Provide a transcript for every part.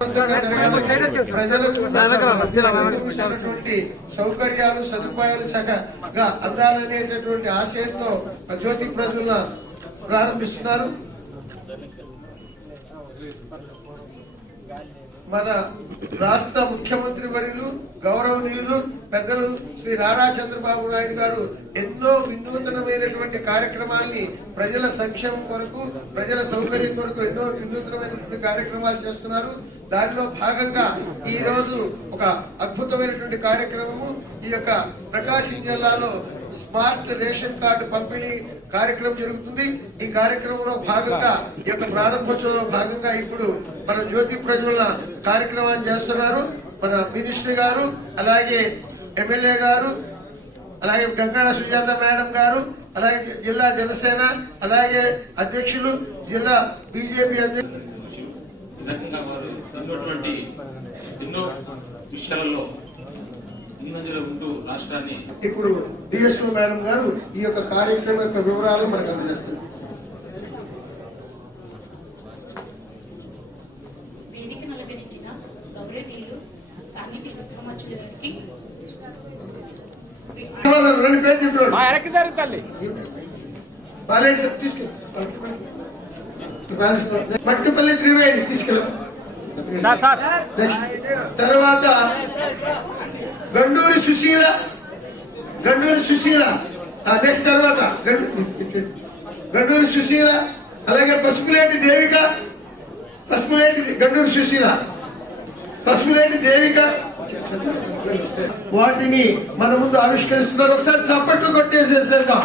ప్రజలకు సౌకర్యాలు సదుపాయాలు చక్కగా అందాలనేటటువంటి ఆశయంతో జ్యోతి ప్రజల ప్రారంభిస్తున్నారు. మన రాష్ట్ర ముఖ్యమంత్రి వర్యులు గౌరవనీయులు పెద్దలు శ్రీ నారా చంద్రబాబు నాయుడు గారు ఎన్నో వినూతనమైనటువంటి కార్యక్రమాల్ని ప్రజల సంక్షేమం కొరకు ప్రజల సౌకర్యం కొరకు ఎన్నో వినూతనమైనటువంటి కార్యక్రమాలు చేస్తున్నారు. దానిలో భాగంగా ఈ రోజు ఒక అద్భుతమైనటువంటి కార్యక్రమము. ఈ యొక్క ప్రకాశం జిల్లాలో స్మార్ట్ రేషన్ కార్డు పంపిణీ కార్యక్రమం జరుగుతుంది. ఈ కార్యక్రమంలో భాగంగా ఈ యొక్క ప్రారంభోత్సవంలో భాగంగా ఇప్పుడు మన జ్యోతి ప్రజ్వలన కార్యక్రమాన్ని చేస్తున్నారు. మన మినిస్టర్ గారు అలాగే ఎమ్మెల్యే గారు అలాగే గంగాడ సుజాత మేడం గారు అలాగే జిల్లా జనసేన అలాగే అధ్యక్షులు జిల్లా బీజేపీ అధ్యక్షులు. ఎన్నో విషయాలలో ముందంజలో ఉంటూ రాష్ట్రాన్ని ఇప్పుడు డిఎస్ఓ మేడం గారు ఈ యొక్క కార్యక్రమం యొక్క వివరాలు మనకు అందజేస్తున్నారు. గౌరవనీయులు సాంఘిక గారికి రెండు పేరు చెప్పాడు వెనక్కి సార్ తీసుకెళ్ళు పట్టుపల్లి త్రివేణి తీసుకెళ్ళు. తర్వాత గండూరి సుశీల గండూరి సుశీల నెక్స్ట్ తర్వాత గండూరి సుశీల అలాగే పసుపులేటి దేవిక పసుపులేటి గండూరి సుశీల పసుపులేటి దేవిక. వాటిని మన ముందు ఆవిష్కరిస్తున్నారు. ఒకసారి చప్పట్లు కొట్టేసేసేద్దాం.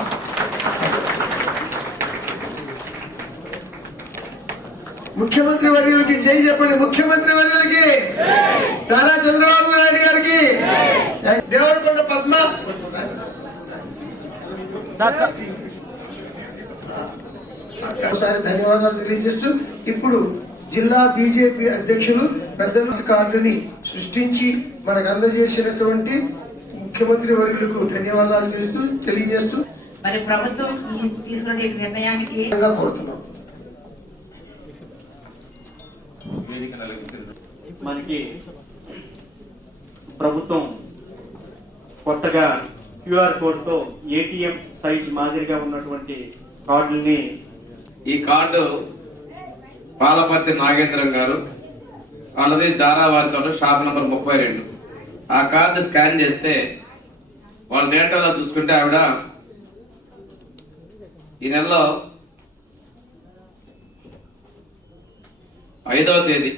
ముఖ్యమంత్రి వర్యులకి జై చెప్పండి. ముఖ్యమంత్రి వర్యులకి నారా చంద్రబాబు నాయుడు గారికి దేవరకొండ పద్మ సార్ సార్ ఒకసారి ధన్యవాదాలు తెలియజేస్తూ ఇప్పుడు జిల్లా బీజేపీ అధ్యక్షులు పెద్దల కార్డుని సృష్టించి మనకు అందజేసినటువంటి ముఖ్యమంత్రి వర్యులకు ధన్యవాదాలు తెలుస్తూ తెలియజేస్తూ. మరి ప్రభుత్వం ఈ తీసుకునే నిర్ణయానికి కోరుతున్నాం. మనకి ప్రభుత్వం కొత్తగా క్యూఆర్ కోడ్తో ఏటీఎం సైట్ మాదిరిగా ఉన్నటువంటి కార్డుల్ని ఈ కార్డు పాలపర్తి నాగేంద్రం గారు వాళ్ళది దారావారితో షాప్ నంబర్ ముప్పై రెండు. ఆ కార్డు స్కాన్ చేస్తే వాళ్ళ డేటాలో చూసుకుంటే ఆవిడ ఈ నెలలో ఐదవ తేదీ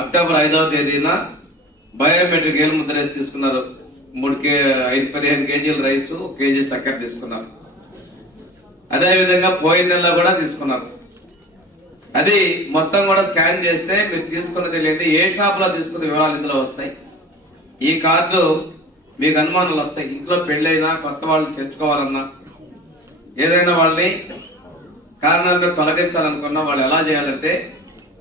అక్టోబర్ ఐదవ తేదీన బయోమెట్రిక్ ఏలు ముద్ర వేసి తీసుకున్నారు. మూడు కే ఐదు పదిహేను కేజీలు రైస్ కేజీ చక్కెర తీసుకున్నారు. అదేవిధంగా పోయిన నెలలో కూడా తీసుకున్నారు. అది మొత్తం కూడా స్కాన్ చేస్తే మీరు తీసుకున్నది లేదు ఏ షాప్లో తీసుకున్న వివరాలు ఇందులో వస్తాయి. ఈ కార్డు మీకు అనుమానాలు వస్తాయి. ఇంట్లో పెళ్ళైనా కొత్త వాళ్ళు చేర్చుకోవాలన్నా ఏదైనా వాళ్ళని కారణాలను తొలగించాలనుకున్నా వాళ్ళు ఎలా చేయాలంటే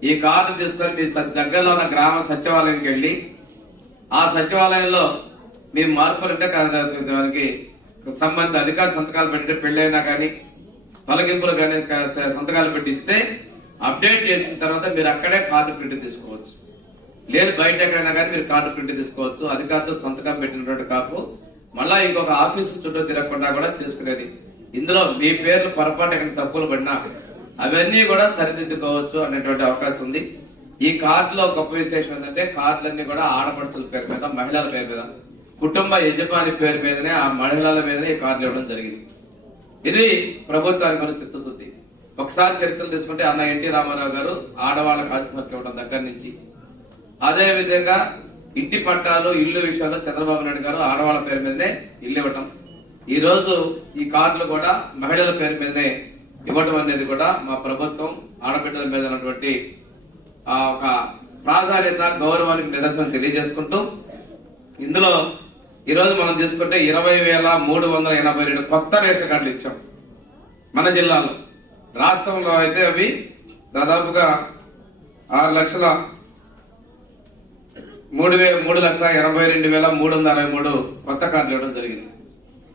ఈ కార్డు తీసుకొని మీ దగ్గరలో ఉన్న గ్రామ సచివాలయానికి వెళ్ళి ఆ సచివాలయంలో మేము మార్పులు దానికి సంబంధ అధికార సంతకాలు పెట్టితే పెళ్ళైనా కానీ తొలగింపులు కానీ సంతకాలు పెట్టిస్తే అప్డేట్ చేసిన తర్వాత మీరు అక్కడే కార్డు ప్రింట్ తీసుకోవచ్చు. లేదు బయట ఎక్కడైనా కానీ మీరు కార్డు ప్రింట్ తీసుకోవచ్చు. అధికారులతో సంతకం పెట్టినటువంటి కాపు మళ్ళా ఇంకొక ఆఫీస్ చుట్టూ తిరగకుండా కూడా చేసుకునేది. ఇందులో మీ పేర్లు పొరపాటు ఎక్కడ తప్పులు పడినా అవన్నీ కూడా సరిదిద్దుకోవచ్చు అనేటువంటి అవకాశం ఉంది. ఈ కార్డులో గొప్ప విశేషం ఏంటంటే కార్డులన్నీ కూడా ఆడపడుచుల పేరు మీద మహిళల పేరు మీద. కుటుంబ యజమాని పేరు మీదనే ఆ మహిళల మీదనే ఈ కార్లు ఇవ్వడం జరిగింది. ఇది ప్రభుత్వానికి ఉన్న చిత్తశుద్ధి. ఒకసారి చరిత్రలు తీసుకుంటే అన్న ఎన్టీ రామారావు గారు ఆడవాళ్ళకు ఆస్తి హక్కు ఇవ్వడం దగ్గర నుంచి. అదే విధంగా ఇంటి పట్టాలు ఇల్లు విషయాల్లో చంద్రబాబు నాయుడు గారు ఆడవాళ్ళ పేరు మీదనే ఇల్లు ఇవ్వటం. ఈ రోజు ఈ కార్డులు కూడా మహిళల పేరు మీదనే ఇవ్వటం అనేది కూడా మా ప్రభుత్వం ఆడబిడ్డల మీద ఉన్నటువంటి ఆ ఒక ప్రాధాన్యత గౌరవానికి నిదర్శనం తెలియజేసుకుంటూ ఇందులో ఈరోజు మనం తీసుకుంటే ఇరవై వేల మూడు వందల ఎనభై రెండు కొత్త రేషన్ కార్డులు ఇచ్చాం. మన జిల్లాలో. రాష్ట్రంలో అయితే అవి దాదాపుగా ఆరు లక్షల మూడు వే మూడు లక్షల ఎనభై రెండు వేల మూడు వందల అరవై మూడు కొత్త కార్డులు ఇవ్వడం జరిగింది.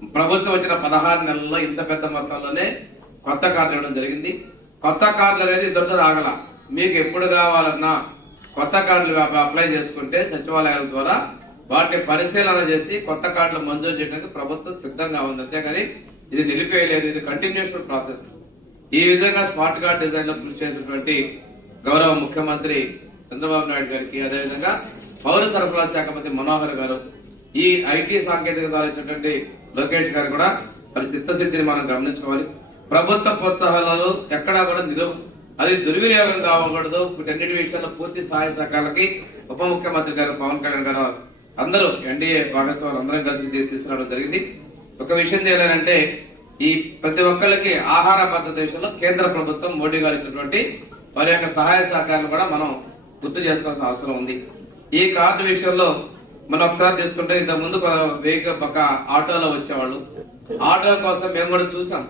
ప్రభుత్వం వచ్చిన పదహారు నెలల్లో ఇంత పెద్ద మొత్తంలోనే కొత్త కార్డులు ఇవ్వడం జరిగింది. కొత్త కార్డులు అనేది ఇద్దరితో ఆగల. మీకు ఎప్పుడు కావాలన్నా కొత్త కార్డులు అప్లై చేసుకుంటే సచివాలయాల ద్వారా వాటిని పరిశీలన చేసి కొత్త కార్డులు మంజూరు చేయడానికి ప్రభుత్వం సిద్ధంగా ఉంది. అంతేగాని ఇది నిలిపేయలేదు ఇది కంటిన్యూషన్ ప్రాసెస్ ఈ విధంగా స్మార్ట్ కార్డ్ డిజైన్లో కృషి చేసినటువంటి గౌరవ ముఖ్యమంత్రి చంద్రబాబు నాయుడు గారికి అదేవిధంగా పౌర సరఫరా శాఖ మంత్రి మనోహర్ గారు ఈ ఐటీ సాంకేతిక ఇచ్చినటువంటి లోకేష్ గారు కూడా మరి చిత్తశుద్ధిని మనం గమనించుకోవాలి. ప్రభుత్వ ప్రోత్సాహాలలో ఎక్కడా కూడా నిలువ అది దుర్వినియోగం కావకూడదు వీటన్నిటి విషయాల్లో పూర్తి సహాయ సహకారాలకి ఉప ముఖ్యమంత్రి గారు పవన్ కళ్యాణ్ గారు అందరూ ఎన్డీఏ భాగస్వాములు అందరం కలిసి తీసుకురావడం జరిగింది. ఒక విషయం చేయాలంటే ఈ ప్రతి ఒక్కరికి ఆహార భద్రత విషయంలో కేంద్ర ప్రభుత్వం మోడీ గారు ఇచ్చినటువంటి వారి యొక్క సహాయ సహకారాలు కూడా మనం గుర్తు చేసుకోవాల్సిన అవసరం ఉంది. ఈ కార్డు విషయంలో మనం ఒకసారి తీసుకుంటే ఇంత ముందు వెహికల్ పక్క ఆటోలో వచ్చేవాళ్ళు. ఆటో కోసం మేము కూడా చూసాం.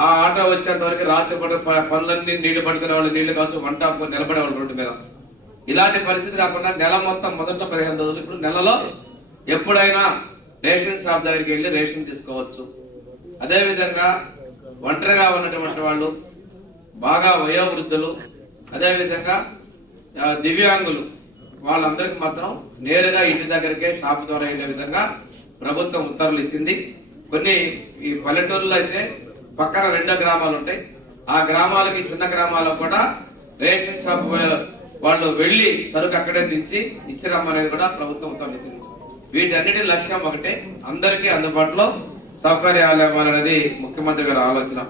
ఆ ఆటో వచ్చేంత వరకు రాత్రి పూట ప- పనులన్నీ నీళ్ళు పడుకునే వాళ్ళు నీళ్ళు కావచ్చు వంట ఆపుకొని నిలబడేవాళ్ళు రోడ్డు మీద. ఇలాంటి పరిస్థితి కాకుండా నెల మొత్తం మొదట పదిహేను రోజులు ఇప్పుడు నెలలో ఎప్పుడైనా రేషన్ షాప్ దగ్గరికి వెళ్ళి రేషన్ తీసుకోవచ్చు. అదేవిధంగా ఒంటరిగా ఉన్నటువంటి వాళ్ళు బాగా వయోవృద్ధులు అదేవిధంగా దివ్యాంగులు వాళ్ళందరికీ మాత్రం నేరుగా ఇంటి దగ్గరికే షాప్ ద్వారా వెళ్ళే విధంగా ప్రభుత్వం ఉత్తర్వులు ఇచ్చింది. కొన్ని ఈ పల్లెటూరులో అయితే పక్కన రెండో గ్రామాలు ఉంటాయి. ఆ గ్రామాలకి చిన్న గ్రామాలకు కూడా రేషన్ షాప్ వాళ్ళు వెళ్ళి సరుకు అక్కడే దించి ఇచ్చిరమ్మనేది కూడా ప్రభుత్వం ఉత్తర్వించింది వీటన్నిటి లక్ష్యం ఒకటే అందరికీ అందుబాటులో సౌకర్యాలు ఇవ్వాలనేది ముఖ్యమంత్రి గారి ఆలోచన.